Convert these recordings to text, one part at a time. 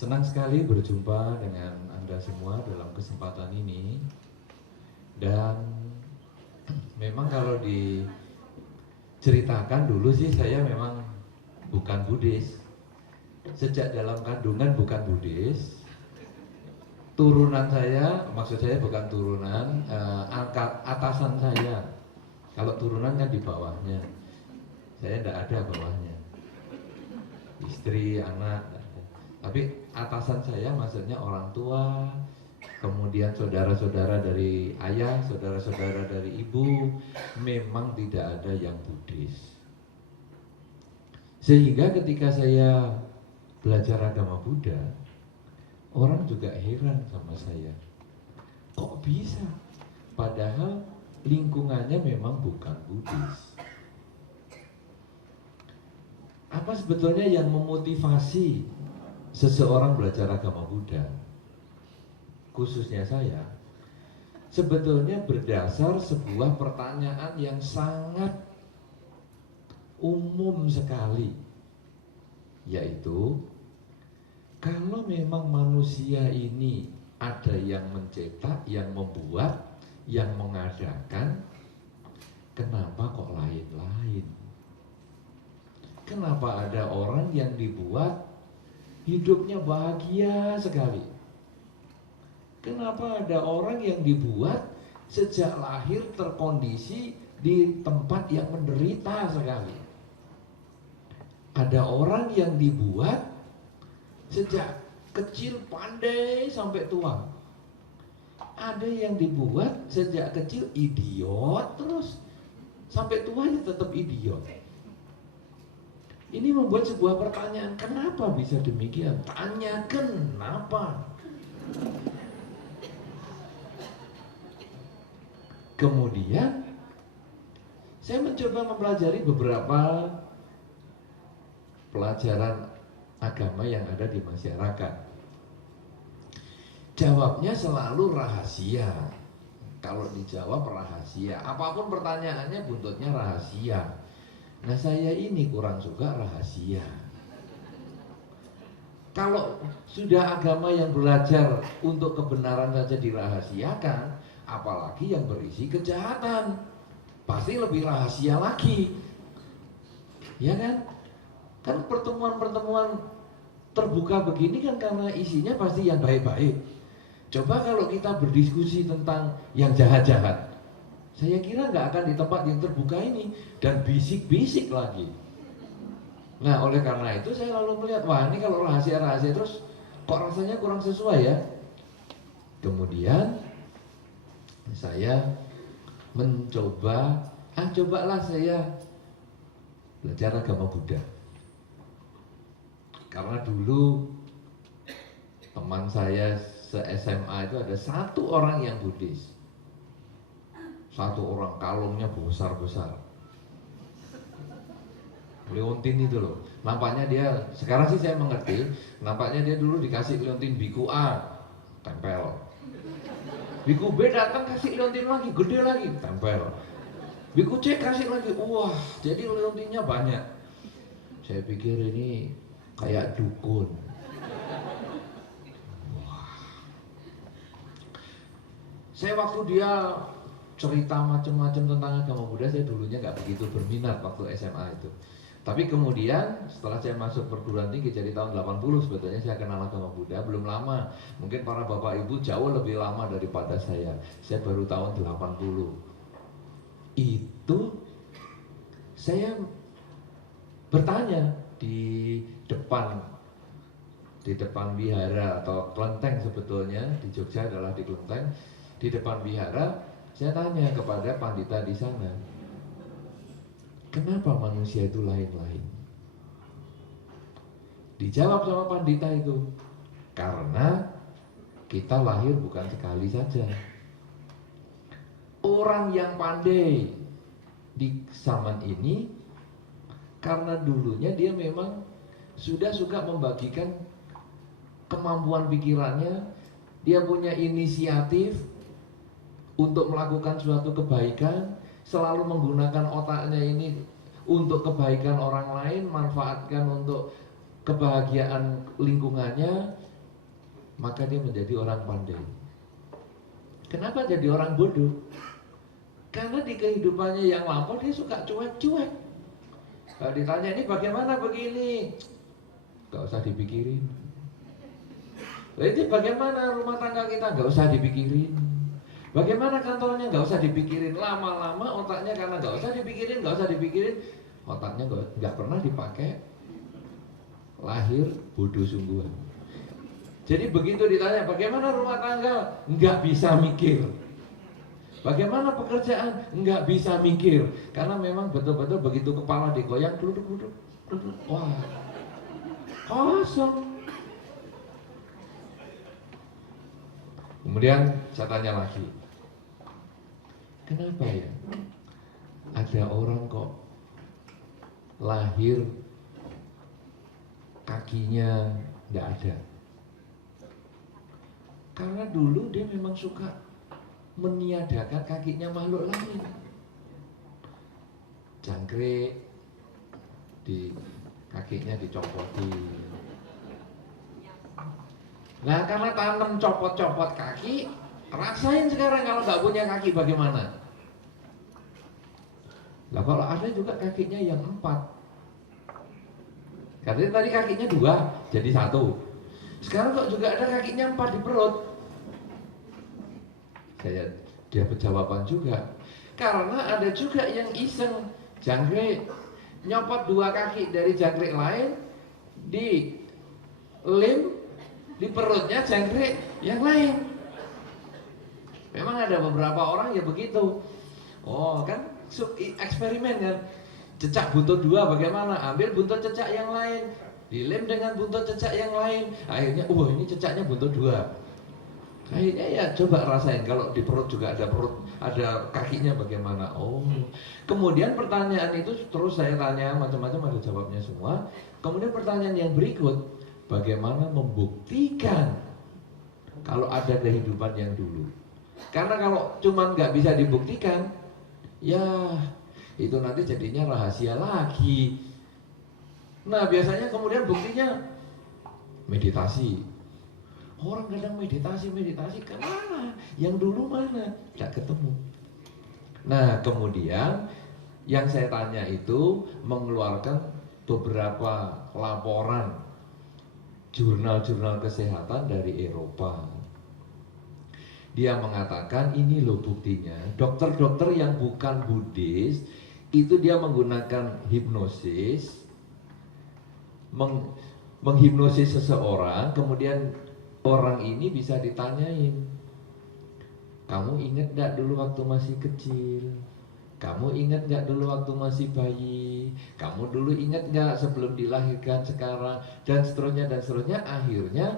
Senang sekali berjumpa dengan Anda semua dalam kesempatan ini. Dan memang kalau diceritakan dulu sih saya memang bukan Buddhis. Sejak dalam kandungan bukan Buddhis. Turunan saya, maksud saya bukan turunan, atasan saya. Kalau turunan kan di bawahnya. Saya tidak ada bawahnya. Istri, anak. Tapi atasan saya maksudnya orang tua, kemudian saudara-saudara dari ayah, saudara-saudara dari ibu, memang tidak ada yang Buddhis. Sehingga ketika saya belajar agama Buddha, orang juga heran sama saya. Kok bisa? Padahal lingkungannya memang bukan Buddhis. Apa sebetulnya yang memotivasi seseorang belajar agama Buddha, khususnya saya, sebetulnya berdasar sebuah pertanyaan yang sangat umum sekali, yaitu kalau memang manusia ini ada yang mencetak, yang membuat, yang mengadakan, kenapa kok lain-lain? Kenapa ada orang yang dibuat hidupnya bahagia sekali? Kenapa ada orang yang dibuat sejak lahir terkondisi di tempat yang menderita sekali? Ada orang yang dibuat sejak kecil pandai sampai tua. Ada yang dibuat sejak kecil idiot terus sampai tuanya tetap idiot. Ini membuat sebuah pertanyaan, kenapa bisa demikian? Tanya kenapa. Kemudian saya mencoba mempelajari beberapa pelajaran agama yang ada di masyarakat. Jawabnya selalu rahasia. Kalau dijawab rahasia, apapun pertanyaannya buntutnya rahasia. Nah, saya ini kurang suka rahasia. Kalau sudah agama yang belajar untuk kebenaran saja dirahasiakan, apalagi yang berisi kejahatan, pasti lebih rahasia lagi. Ya kan? Kan pertemuan-pertemuan terbuka begini kan karena isinya pasti yang baik-baik. Coba kalau kita berdiskusi tentang yang jahat-jahat, saya kira nggak akan di tempat yang terbuka ini, dan bisik-bisik lagi. Nah, oleh karena itu saya lalu melihat, wah ini kalau rahasia-rahasia terus kok rasanya kurang sesuai ya. Kemudian saya mencoba, cobalah saya belajar agama Buddha. Karena dulu teman saya se-SMA itu ada satu orang yang Buddhis. Satu orang kalungnya besar-besar. Leontin itu loh. Nampaknya dia, sekarang sih saya mengerti, nampaknya dia dulu dikasih leontin biku A, tempel. Biku B datang kasih leontin lagi, gede lagi, tempel. Biku C kasih lagi, wah, jadi leontinnya banyak. Saya pikir ini kayak dukun. Wah. Saya waktu dia cerita macam-macam tentang agama Buddha, saya dulunya nggak begitu berminat waktu SMA itu. Tapi kemudian setelah saya masuk perguruan tinggi jadi tahun 80 sebetulnya saya kenal agama Buddha, belum lama. Mungkin para bapak ibu jauh lebih lama daripada saya. Saya baru tahun 80. Itu saya bertanya di depan wihara atau kelenteng, sebetulnya di Jogja adalah di kelenteng. Di depan wihara saya tanya kepada pandita di sana, kenapa manusia itu lain-lain? Dijawab sama pandita itu, karena kita lahir bukan sekali saja. Orang yang pandai di zaman ini, karena dulunya dia memang sudah suka membagikan kemampuan pikirannya, dia punya inisiatif untuk melakukan suatu kebaikan, selalu menggunakan otaknya ini untuk kebaikan orang lain, manfaatkan untuk kebahagiaan lingkungannya. maka dia menjadi orang pandai. Kenapa jadi orang bodoh? Karena di kehidupannya yang lampau dia suka cuek-cuek. Kalau ditanya ini bagaimana begini, gak usah dipikirin. Itu bagaimana rumah tangga kita, gak usah dipikirin. Bagaimana kantornya, gak usah dipikirin. Lama-lama otaknya karena gak usah dipikirin, otaknya gak pernah dipakai. Lahir bodoh sungguhan. Jadi begitu ditanya bagaimana rumah tangga, nggak bisa mikir. Bagaimana pekerjaan, nggak bisa mikir. Karena memang betul-betul begitu kepala digoyang, duduk, wah, kosong. Kemudian saya tanya lagi, kenapa ya ada orang kok lahir kakinya nggak ada? Karena dulu dia memang suka meniadakan kakinya makhluk lain. Jangkrik di kakinya dicopotin. Nah karena tanam copot-copot kaki, rasain sekarang kalau nggak punya kaki bagaimana? Lah kalau ada juga kakinya yang 4. Katanya tadi kakinya 2 jadi 1. Sekarang kok juga ada kakinya 4 di perut. Dia jawaban juga. Karena ada juga yang iseng jangkrik, nyopot 2 kaki dari jangkrik lain, di lem di perutnya jangkrik yang lain. Memang ada beberapa orang ya begitu. Oh kan eksperimen kan. Cecak buntut 2 bagaimana? Ambil buntut cecak yang lain, dilem dengan buntut cecak yang lain. Akhirnya, ini cecaknya buntut 2. Akhirnya ya coba rasain kalau di perut juga ada kakinya bagaimana. Kemudian pertanyaan itu terus saya tanya macam-macam, ada jawabnya semua. Kemudian pertanyaan yang berikut, bagaimana membuktikan kalau ada kehidupan yang dulu? Karena kalau cuman nggak bisa dibuktikan, ya itu nanti jadinya rahasia lagi. Nah biasanya kemudian buktinya meditasi. Orang kadang meditasi kemana? Yang dulu mana? Tidak ketemu. Nah kemudian yang saya tanya itu mengeluarkan beberapa laporan jurnal-jurnal kesehatan dari Eropa. Dia mengatakan ini loh buktinya. Dokter-dokter yang bukan Buddhis itu dia menggunakan hipnosis, menghipnosis seseorang, kemudian orang ini bisa ditanyain, kamu ingat gak dulu waktu masih kecil? Kamu ingat gak dulu waktu masih bayi? Kamu dulu ingat gak sebelum dilahirkan sekarang? Dan seterusnya dan seterusnya. Akhirnya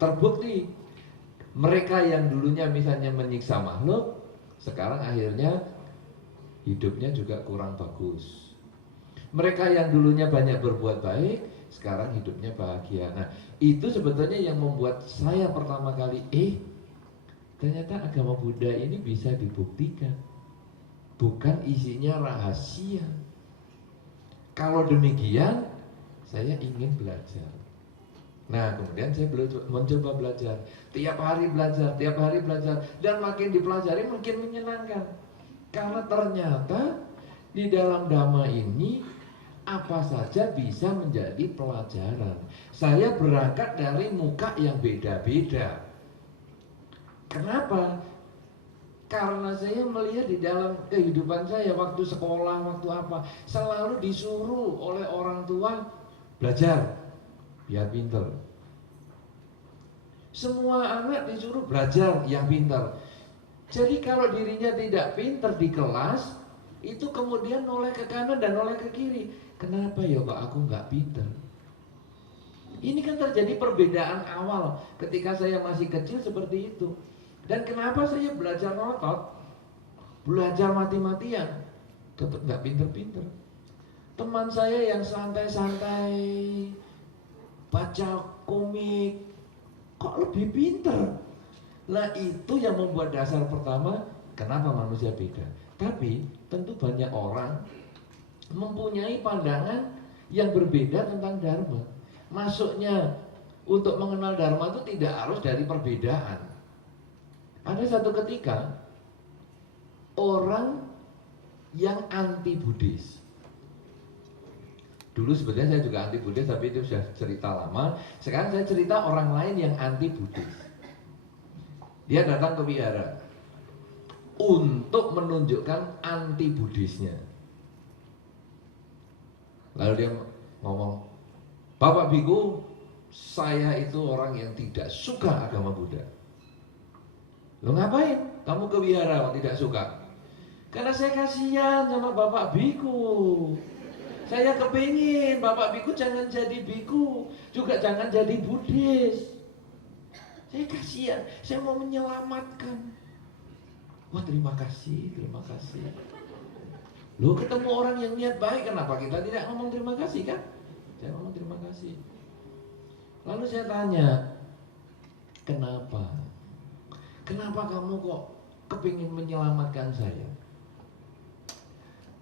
terbukti mereka yang dulunya misalnya menyiksa makhluk, sekarang akhirnya hidupnya juga kurang bagus. Mereka yang dulunya banyak berbuat baik, sekarang hidupnya bahagia. Nah itu sebetulnya yang membuat saya pertama kali ternyata agama Buddha ini bisa dibuktikan, bukan isinya rahasia. Kalau demikian saya ingin belajar. Nah kemudian saya mencoba belajar, tiap hari belajar, dan makin dipelajari makin menyenangkan. Karena ternyata di dalam Dhamma ini apa saja bisa menjadi pelajaran. Saya berangkat dari muka yang beda-beda. Kenapa? Karena saya melihat di dalam kehidupan saya, waktu sekolah, waktu apa, selalu disuruh oleh orang tua belajar biar pinter. Semua anak disuruh belajar yang pinter. Jadi kalau dirinya tidak pinter di kelas, itu kemudian noleh ke kanan dan noleh ke kiri. Kenapa ya kok aku nggak pinter? Ini kan terjadi perbedaan awal ketika saya masih kecil seperti itu. Dan kenapa saya belajar ngotot, belajar mati-matian, tetap nggak pinter-pinter. Teman saya yang santai-santai, baca komik, kok lebih pinter. Nah itu yang membuat dasar pertama kenapa manusia beda. Tapi tentu banyak orang mempunyai pandangan yang berbeda tentang Dharma. Masuknya Untuk mengenal Dharma itu tidak harus dari perbedaan. Ada satu ketika orang yang anti Buddhis. Dulu sebenarnya saya juga anti Buddhis, tapi itu sudah cerita lama. Sekarang saya cerita orang lain yang anti Buddhis. Dia datang ke wihara untuk menunjukkan anti Buddhisnya. Lalu dia ngomong, Bapak Biku, saya itu orang yang tidak suka agama Buddha. Lo ngapain? Kamu ke wihara tidak suka? Karena saya kasihan sama Bapak Biku. Saya kepingin Bapak Biku jangan jadi biku, juga jangan jadi Buddhis. Saya kasihan, saya mau menyelamatkan. Wah, terima kasih, terima kasih. Lo ketemu orang yang niat baik, kenapa kita tidak ngomong terima kasih kan? Saya ngomong terima kasih. Lalu saya tanya, kenapa? Kenapa kamu kok kepingin menyelamatkan saya?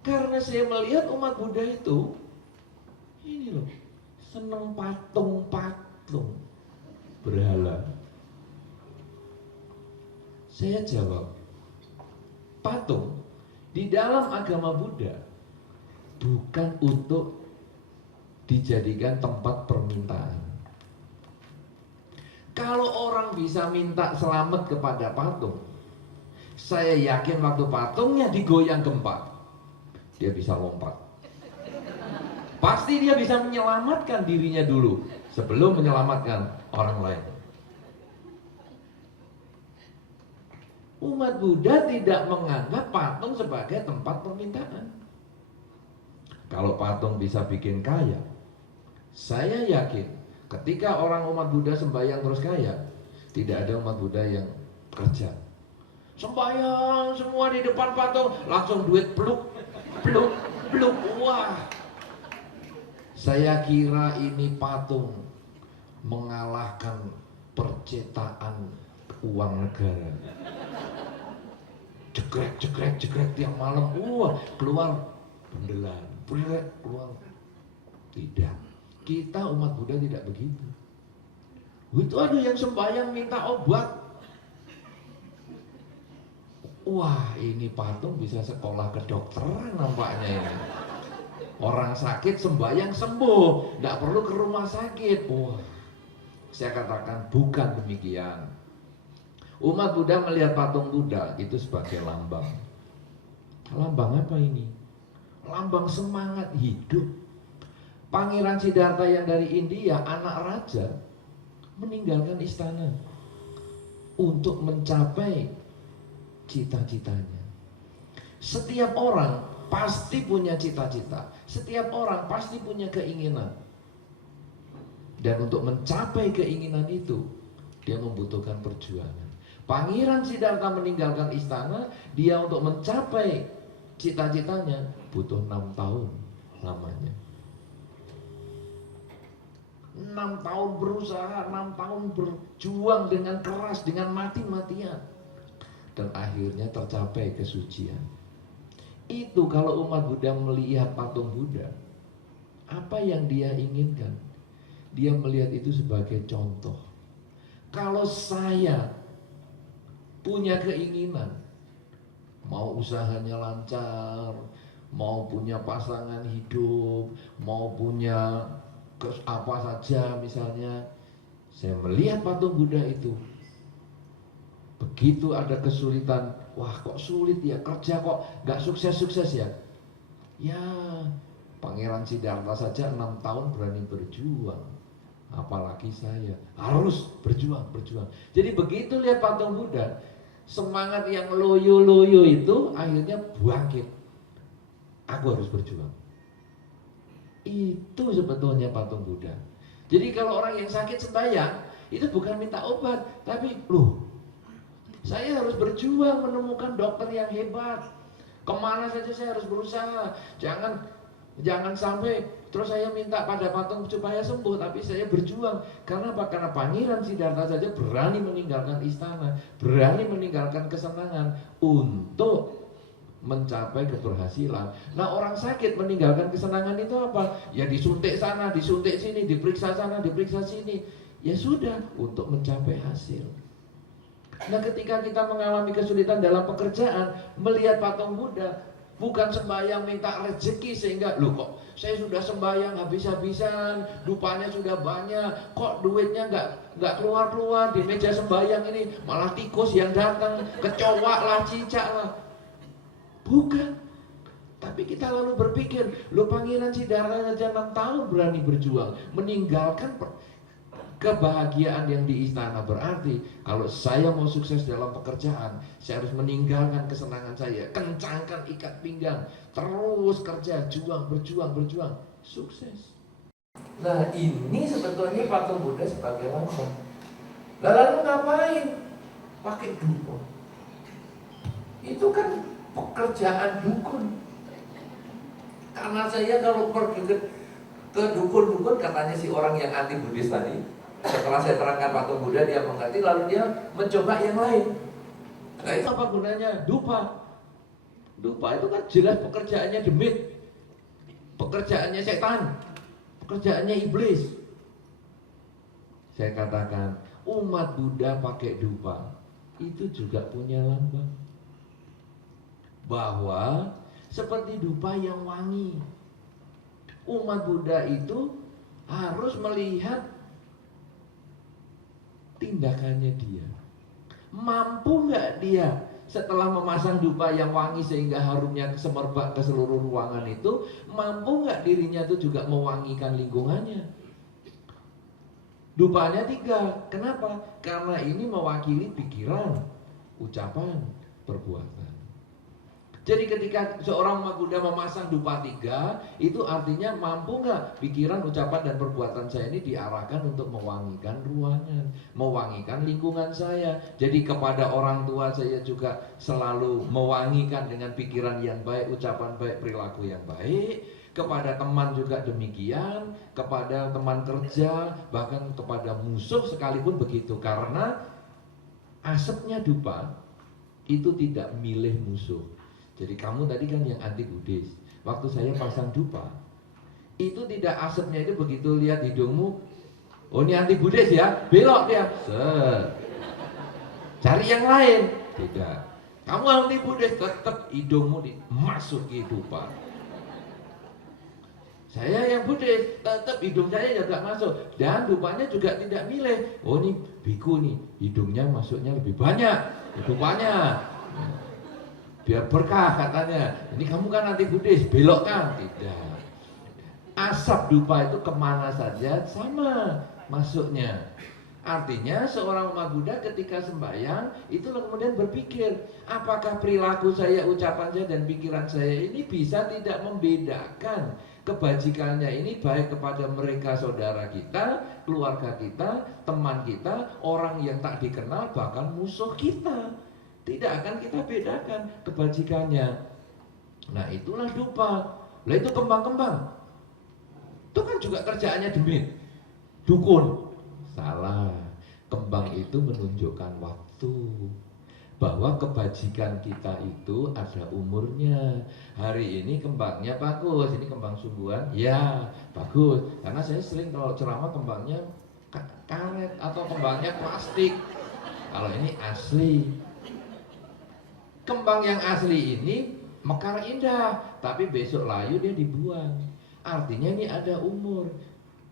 Karena saya melihat umat Buddha itu, ini loh, seneng patung-patung berhala. Saya jawab, patung di dalam agama Buddha bukan untuk dijadikan tempat permintaan. Kalau orang bisa minta selamat kepada patung, saya yakin waktu patungnya digoyang gempa, dia bisa lompat. Pasti dia bisa menyelamatkan dirinya dulu sebelum menyelamatkan orang lain. Umat Buddha tidak menganggap patung sebagai tempat permintaan. Kalau patung bisa bikin kaya, saya yakin ketika orang umat Buddha sembahyang terus kaya, tidak ada umat Buddha yang kerja. Sembahyang semua di depan patung, langsung duit pluk, pluk, pluk. Wah, saya kira ini patung mengalahkan percetakan uang negara. Jegrek, jegrek, jegrek tiap malam. Wah, keluar bendelan, keluar. Tidak. Kita umat Buddha tidak begitu. Itu ada yang sembahyang minta obat. Wah, ini patung bisa sekolah kedokteran nampaknya ini. Orang sakit sembahyang sembuh, tidak perlu ke rumah sakit. Wah, saya katakan bukan demikian. Umat Buddha melihat patung Buddha itu sebagai lambang. Lambang apa ini? Lambang semangat hidup. Pangeran Siddhartha yang dari India, anak raja, meninggalkan istana untuk mencapai cita-citanya. Setiap orang pasti punya cita-cita. Setiap orang pasti punya keinginan. Dan untuk mencapai keinginan itu, dia membutuhkan perjuangan. Pangeran Siddhartha meninggalkan istana, dia untuk mencapai cita-citanya butuh 6 tahun lamanya. 6 tahun berusaha, 6 tahun berjuang dengan keras, dengan mati-matian. Dan akhirnya tercapai kesucian. Itu kalau umat Buddha melihat patung Buddha, apa yang dia inginkan? Dia melihat itu sebagai contoh. Kalau saya punya keinginan, mau usahanya lancar, mau punya pasangan hidup, mau punya apa saja misalnya, saya melihat patung Buddha itu, begitu ada kesulitan, wah kok sulit ya, kerja kok gak sukses-sukses ya. Ya, Pangeran Siddhartha saja 6 tahun berani berjuang, apalagi saya harus berjuang. Jadi begitu lihat patung Buddha, semangat yang loyo-loyo itu akhirnya bangkit. Aku harus berjuang. Itu sebetulnya patung Buddha. Jadi kalau orang yang sakit sembahyang, itu bukan minta obat, tapi saya harus berjuang menemukan dokter yang hebat. Kemana saja saya harus berusaha. Jangan sampai terus saya minta pada patung supaya sembuh, tapi saya berjuang. Karena apa? Karena Pangeran Siddhartha saja berani meninggalkan istana, berani meninggalkan kesenangan untuk mencapai keberhasilan. Nah, orang sakit meninggalkan kesenangan itu apa? Ya disuntik sana, disuntik sini, diperiksa sana, diperiksa sini. ya sudah, untuk mencapai hasil. Nah, ketika kita mengalami kesulitan dalam pekerjaan, melihat patung Buddha, bukan sembahyang minta rezeki sehingga, loh kok saya sudah sembahyang habis-habisan, dupanya sudah banyak, kok duitnya nggak keluar-keluar di meja sembahyang ini, malah tikus yang datang, kecoa lah, cicak lah. Bukan. Tapi kita lalu berpikir, loh Pangeran Siddhartha saja 6 tahun berani berjuang, meninggalkan kebahagiaan yang di istana. Berarti kalau saya mau sukses dalam pekerjaan, saya harus meninggalkan kesenangan saya, kencangkan ikat pinggang, terus kerja, berjuang, sukses. Nah, ini sebetulnya patung Buddha sebagai lambang. Lalu ngapain? Pakai dukun. Itu kan pekerjaan dukun. Karena saya kalau pergi ke dukun-dukun, katanya si orang yang anti Buddhis tadi, setelah saya terangkan patung Buddha, dia mengerti, lalu dia mencoba yang lain. Nah, itu apa gunanya? Dupa. Dupa itu kan jelas pekerjaannya demit, pekerjaannya setan, pekerjaannya iblis. Saya katakan, umat Buddha pakai dupa itu juga punya lambang, bahwa seperti dupa yang wangi, umat Buddha itu harus melihat tindakannya dia. Mampu nggak dia setelah memasang dupa yang wangi sehingga harumnya semerbak ke seluruh ruangan itu, mampu nggak dirinya itu juga mewangikan lingkungannya? Dupanya 3. Kenapa? Karena ini mewakili pikiran, ucapan, perbuatan. Jadi ketika seorang umat Buddha memasang dupa 3, itu artinya mampu nggak pikiran, ucapan, dan perbuatan saya ini diarahkan untuk mewangikan ruangan, mewangikan lingkungan saya. Jadi kepada orang tua saya juga selalu mewangikan dengan pikiran yang baik, ucapan baik, perilaku yang baik. Kepada teman juga demikian, kepada teman kerja, bahkan kepada musuh sekalipun begitu. Karena asapnya dupa itu tidak milih musuh. Jadi kamu tadi kan yang anti Buddhis, waktu saya pasang dupa, itu tidak asapnya itu begitu lihat hidungmu, oh ini anti Buddhis ya, belok dia, cari yang lain. Tidak, kamu anti Buddhis, tetap hidungmu dimasuki dupa. Saya yang Buddhis, tetap hidung saya juga masuk, dan dupanya juga tidak milih. Oh ini biku nih, hidungnya masuknya lebih banyak, dupanya biar berkah katanya. Ini kamu kan anti Buddhis, belokkan. Tidak. Asap dupa itu kemana saja sama masuknya. Artinya seorang umat Buddha ketika sembahyang itu kemudian berpikir, apakah perilaku saya, ucapan saya, dan pikiran saya ini bisa tidak membedakan kebajikannya ini baik kepada mereka, saudara kita, keluarga kita, teman kita, orang yang tak dikenal, bahkan musuh kita. Tidak akan kita bedakan kebajikannya. Nah itulah dupa. Lah itu kembang-kembang, itu kan juga kerjaannya demit, dukun. Salah. Kembang itu menunjukkan waktu, bahwa kebajikan kita itu ada umurnya. Hari ini kembangnya bagus, ini kembang sungguhan, ya bagus. Karena saya sering kalau ceramah kembangnya karet atau kembangnya plastik. Kalau ini asli. Kembang yang asli ini mekar indah, tapi besok layu dia dibuang. Artinya ini ada umur.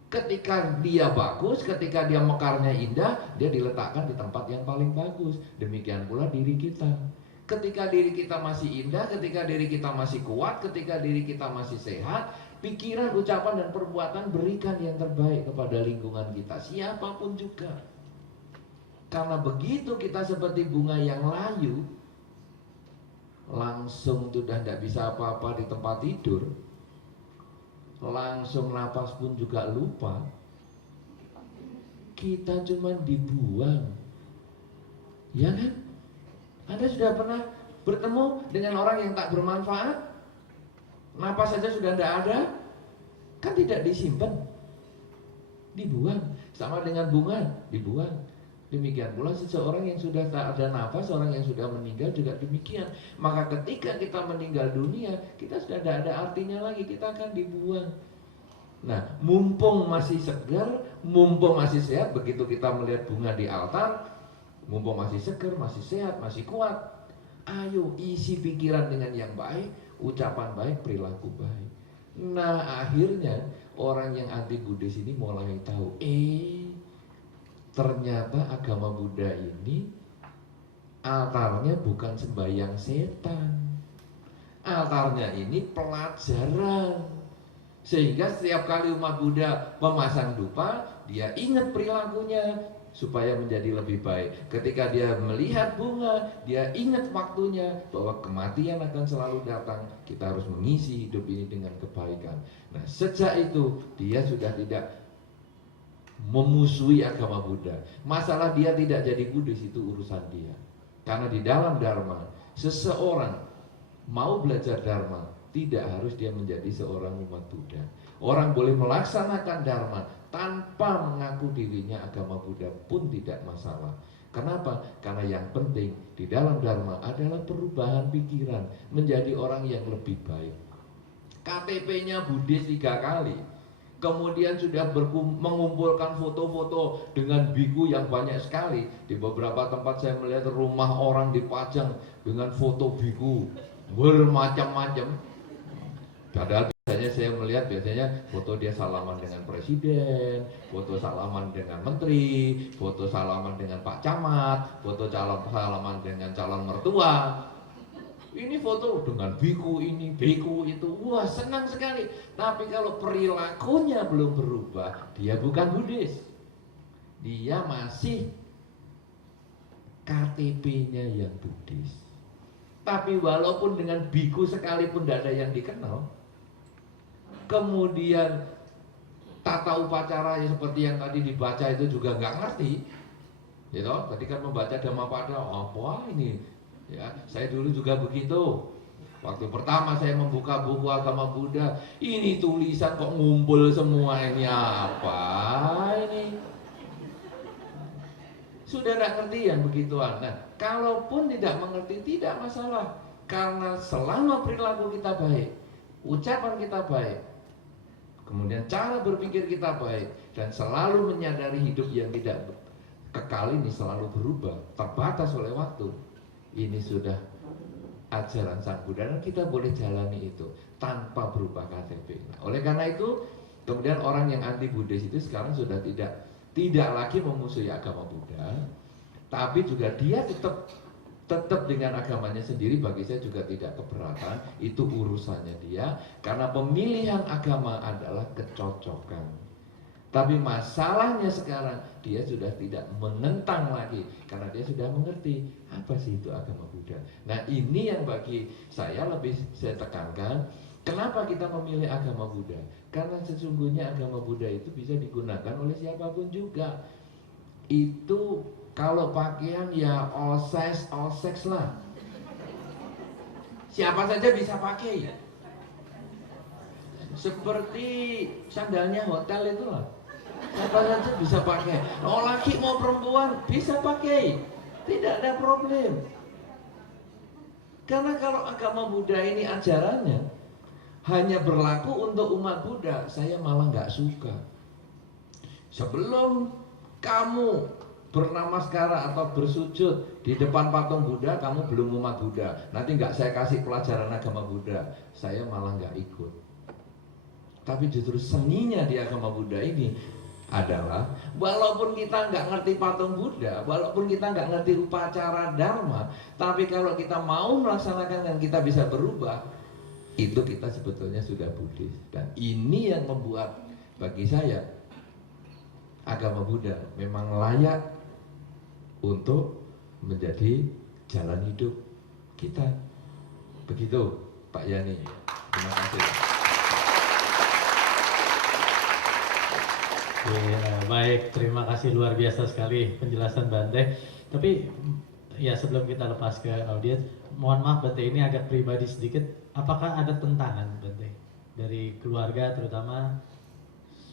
Ketika dia bagus, ketika dia mekarnya indah, dia diletakkan di tempat yang paling bagus. Demikian pula diri kita. Ketika diri kita masih indah, ketika diri kita masih kuat, ketika diri kita masih sehat, pikiran, ucapan, dan perbuatan berikan yang terbaik kepada lingkungan kita, siapapun juga. Karena begitu kita seperti bunga yang layu, langsung sudah tidak bisa apa-apa di tempat tidur, langsung napas pun juga lupa, kita cuma dibuang. Ya kan? Anda sudah pernah bertemu dengan orang yang tak bermanfaat? Napas saja sudah tidak ada, kan tidak disimpan, dibuang. Sama dengan bunga, dibuang. Demikian pula seseorang yang sudah tak ada nafas, orang yang sudah meninggal juga demikian. Maka ketika kita meninggal dunia, kita sudah tidak ada artinya lagi, kita akan dibuang. Nah, mumpung masih segar, mumpung masih sehat, begitu kita melihat bunga di altar, mumpung masih segar, masih sehat, masih kuat, ayo isi pikiran dengan yang baik, ucapan baik, perilaku baik. Nah, akhirnya orang yang anti Buddhis ini mulai tahu, ternyata agama Buddha ini altarnya bukan sembahyang setan. Altarnya ini pelajaran. Sehingga setiap kali umat Buddha memasang dupa, dia ingat perilakunya supaya menjadi lebih baik. Ketika dia melihat bunga, dia ingat waktunya bahwa kematian akan selalu datang. Kita harus mengisi hidup ini dengan kebaikan. Nah, sejak itu dia sudah tidak memusuhi agama Buddha. Masalah dia tidak jadi Buddhis itu urusan dia. Karena di dalam Dharma, seseorang mau belajar Dharma, tidak harus dia menjadi seorang umat Buddha. Orang boleh melaksanakan Dharma tanpa mengaku dirinya agama Buddha pun tidak masalah. Kenapa? Karena yang penting di dalam Dharma adalah perubahan pikiran menjadi orang yang lebih baik. KTP-nya Buddhis 3 kali, kemudian sudah mengumpulkan foto-foto dengan biku yang banyak sekali. Di beberapa tempat saya melihat rumah orang dipajang dengan foto biku bermacam-macam. Padahal biasanya saya melihat foto dia salaman dengan presiden, foto salaman dengan menteri, foto salaman dengan Pak Camat, foto salaman dengan calon mertua. Ini foto dengan biku ini, biku itu, wah senang sekali. Tapi kalau perilakunya belum berubah, dia bukan Buddhis. Dia masih KTP-nya yang Buddhis. Tapi walaupun dengan biku sekalipun tidak ada yang dikenal, kemudian tata upacara seperti yang tadi dibaca itu juga nggak ngerti, gitu. Tadi kan membaca Dhammapada, apa ini? Ya, saya dulu juga begitu. Waktu pertama saya membuka buku agama Buddha, ini tulisan kok ngumpul semua, ini apa ini? Sudah tidak ngerti yang begituan. Nah, kalaupun tidak mengerti tidak masalah, karena selama perilaku kita baik, ucapan kita baik, kemudian cara berpikir kita baik, dan selalu menyadari hidup yang tidak kekal ini selalu berubah, terbatas oleh waktu. Ini sudah ajaran Sang Buddha dan kita boleh jalani itu tanpa berubah KTP. Oleh karena itu, kemudian orang yang anti Buddhis itu sekarang sudah tidak lagi memusuhi agama Buddha, tapi juga dia tetap dengan agamanya sendiri. Bagi saya juga tidak keberatan, itu urusannya dia, karena pemilihan agama adalah kecocokan. Tapi masalahnya sekarang dia sudah tidak menentang lagi, karena dia sudah mengerti apa sih itu agama Buddha. Nah, ini yang bagi saya lebih saya tekankan, kenapa kita memilih agama Buddha? Karena sesungguhnya agama Buddha itu bisa digunakan oleh siapapun juga. Itu kalau pakaian ya all sex lah. Siapa saja bisa pakai. Seperti sandalnya hotel itu lah. Siapa saja bisa pakai. Mau laki mau perempuan bisa pakai. Tidak ada problem. Karena kalau agama Buddha ini ajarannya hanya berlaku untuk umat Buddha, saya malah nggak suka. Sebelum kamu bernamaskara atau bersujud di depan patung Buddha, kamu belum umat Buddha. Nanti nggak saya kasih pelajaran agama Buddha, saya malah nggak ikut. Tapi justru seninya di agama Buddha ini adalah walaupun kita nggak ngerti patung Buddha, walaupun kita nggak ngerti upacara Dharma, tapi kalau kita mau melaksanakan dan kita bisa berubah, itu kita sebetulnya sudah Buddhis. Dan ini yang membuat bagi saya agama Buddha memang layak untuk menjadi jalan hidup kita. Begitu Pak Yani. Terima kasih. Ya, baik, terima kasih, luar biasa sekali penjelasan Bante. Tapi ya sebelum kita lepas ke audiens, mohon maaf Bante, ini agak pribadi sedikit. Apakah ada tentangan Bante dari keluarga terutama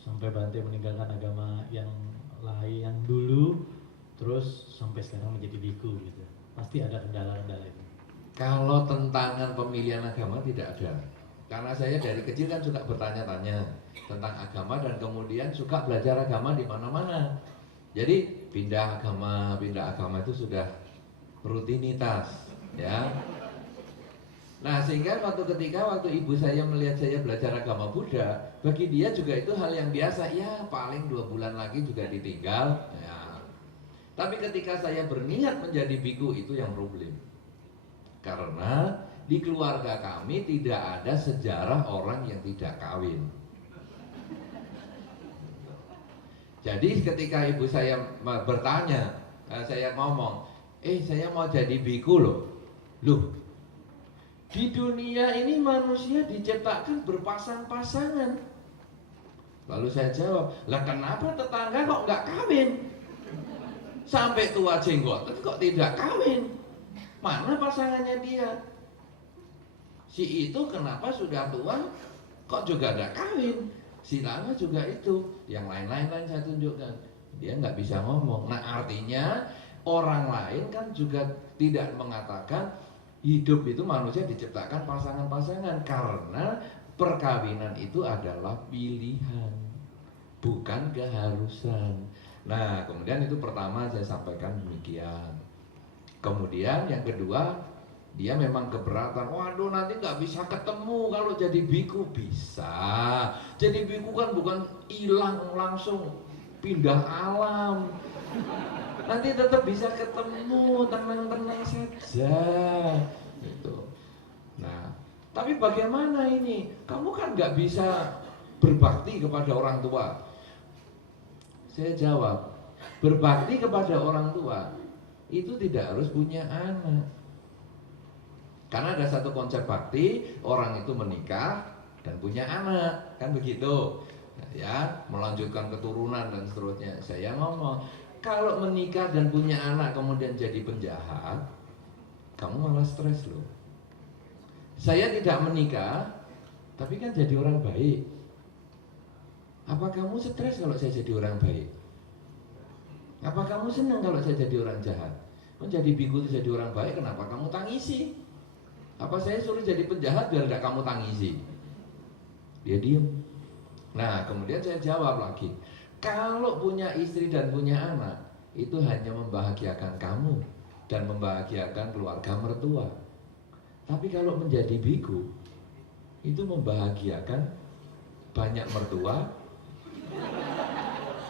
sampai Bante meninggalkan agama yang lain yang dulu terus sampai sekarang menjadi biku gitu? Pasti ada kendala-kendala itu. Kalau tentangan pemilihan agama tidak ada. Karena saya dari kecil kan suka bertanya-tanya tentang agama dan kemudian suka belajar agama di mana-mana. Jadi pindah agama itu sudah rutinitas, ya. Nah, sehingga waktu ibu saya melihat saya belajar agama Buddha, bagi dia juga itu hal yang biasa. Ya, paling 2 bulan lagi juga ditinggal. Ya. Tapi ketika saya berniat menjadi biku, itu yang problem. Karena di keluarga kami tidak ada sejarah orang yang tidak kawin. Jadi ketika ibu saya bertanya, saya ngomong, saya mau jadi biku loh. Loh, di dunia ini manusia diciptakan berpasang-pasangan. Lalu saya jawab, lah kenapa tetangga kok nggak kawin? Sampai tua jenggotan kok tidak kawin? Mana pasangannya dia? Si itu kenapa sudah tua kok juga nggak kawin? Si lama juga itu. Yang lain-lain saya tunjukkan. Dia nggak bisa ngomong. Nah, artinya orang lain kan juga tidak mengatakan hidup itu manusia diciptakan pasangan-pasangan, karena perkawinan itu adalah pilihan, bukan keharusan. Nah, kemudian itu pertama saya sampaikan demikian. Kemudian yang kedua, dia memang keberatan. Waduh, nanti nggak bisa ketemu kalau jadi biku. Bisa. Jadi biku kan bukan hilang langsung pindah alam. Nanti tetap bisa ketemu, tenang-tenang saja gitu. Nah, tapi bagaimana ini? Kamu kan nggak bisa berbakti kepada orang tua. Saya jawab, berbakti kepada orang tua itu tidak harus punya anak. Karena ada satu konsep bakti, orang itu menikah dan punya anak, kan begitu. Ya, melanjutkan keturunan dan seterusnya. Saya ngomong, kalau menikah dan punya anak kemudian jadi penjahat, kamu malah stres loh. Saya tidak menikah, tapi kan jadi orang baik. Apa kamu stres kalau saya jadi orang baik? Apa kamu senang kalau saya jadi orang jahat? Menjadi biku itu jadi orang baik, kenapa kamu tangisi? Apa saya suruh jadi penjahat biar tidak kamu tangisi? Dia diem. Nah, kemudian saya jawab lagi, kalau punya istri dan punya anak, itu hanya membahagiakan kamu dan membahagiakan keluarga mertua. Tapi kalau menjadi biku, itu membahagiakan banyak mertua,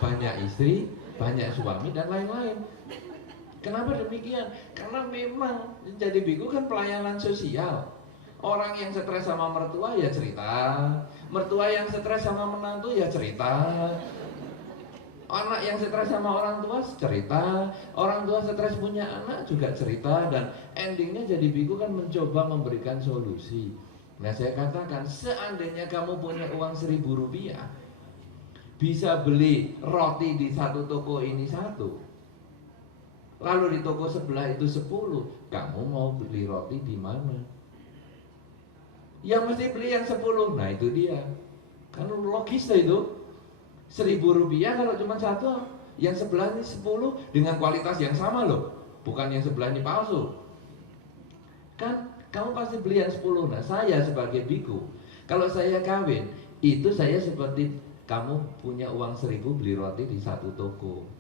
banyak istri, banyak suami, dan lain-lain. Kenapa demikian? Karena memang menjadi biku kan pelayanan sosial. Orang yang stres sama mertua ya cerita, mertua yang stres sama menantu ya cerita, anak yang stres sama orang tua cerita, orang tua stres punya anak juga cerita, dan endingnya jadi biku kan mencoba memberikan solusi. Nah, saya katakan, seandainya kamu punya uang 1.000 rupiah, bisa beli roti di satu toko ini 1, lalu di toko sebelah itu 10, kamu mau beli roti di mana? Ya mesti beli yang 10. Nah, itu dia. Kan logis itu. 1.000 rupiah kalau cuma 1, yang sebelah ini 10 dengan kualitas yang sama loh. Bukan yang sebelah ini palsu. Kan kamu pasti beli yang 10. Nah, saya sebagai biku, kalau saya kawin, itu saya seperti kamu punya uang 1.000 beli roti di satu toko.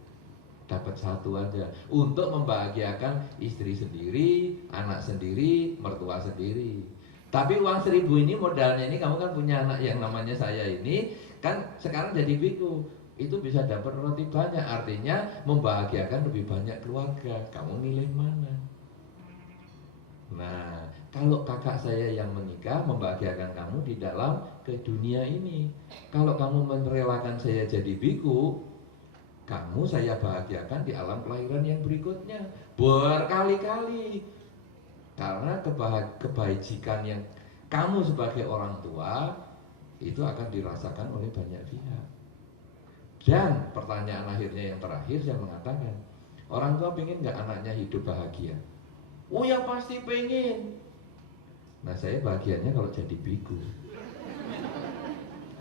Dapat 1 aja. Untuk membahagiakan istri sendiri, anak sendiri, mertua sendiri. Tapi uang 1.000 ini modalnya ini, kamu kan punya anak yang namanya saya ini, kan sekarang jadi biku, itu bisa dapat roti banyak, artinya membahagiakan lebih banyak keluarga. Kamu milih mana? Nah, kalau kakak saya yang menikah membahagiakan kamu di dalam ke dunia ini. Kalau kamu merelakan saya jadi biku, kamu saya bahagiakan di alam kelahiran yang berikutnya berkali-kali. Karena kebajikan yang kamu sebagai orang tua itu akan dirasakan oleh banyak pihak. Dan pertanyaan akhirnya yang terakhir, saya mengatakan, orang tua pengen nggak anaknya hidup bahagia? Oh ya pasti pengen. Nah, saya bahagianya kalau jadi biku.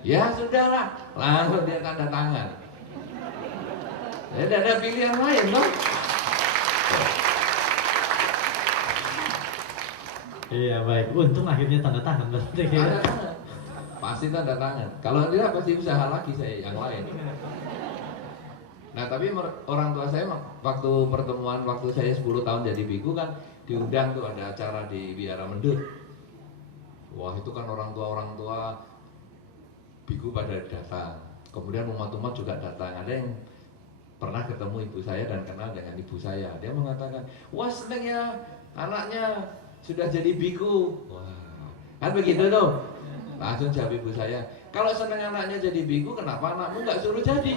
Ya sudahlah, langsung dia tanda tangan. Tidak ada pilihan lain, loh. Iya baik, untung akhirnya tanda tangan Bante. Tanda tangan, pasti tanda tangan. Kalau tidak pasti usaha lagi saya yang lain. Nah tapi orang tua saya waktu pertemuan, waktu saya 10 tahun jadi biku kan diundang tuh, ada acara di Biara Mendut. Wah itu kan orang tua biku pada datang. Kemudian umat-umat juga datang. Ada yang pernah ketemu ibu saya dan kenal dengan ibu saya. Dia mengatakan, wah seneng ya anaknya sudah jadi biku. Wah kan begitu tuh. Langsung jawab ibu saya, kalau seneng anaknya jadi biku, kenapa anakmu nggak suruh jadi?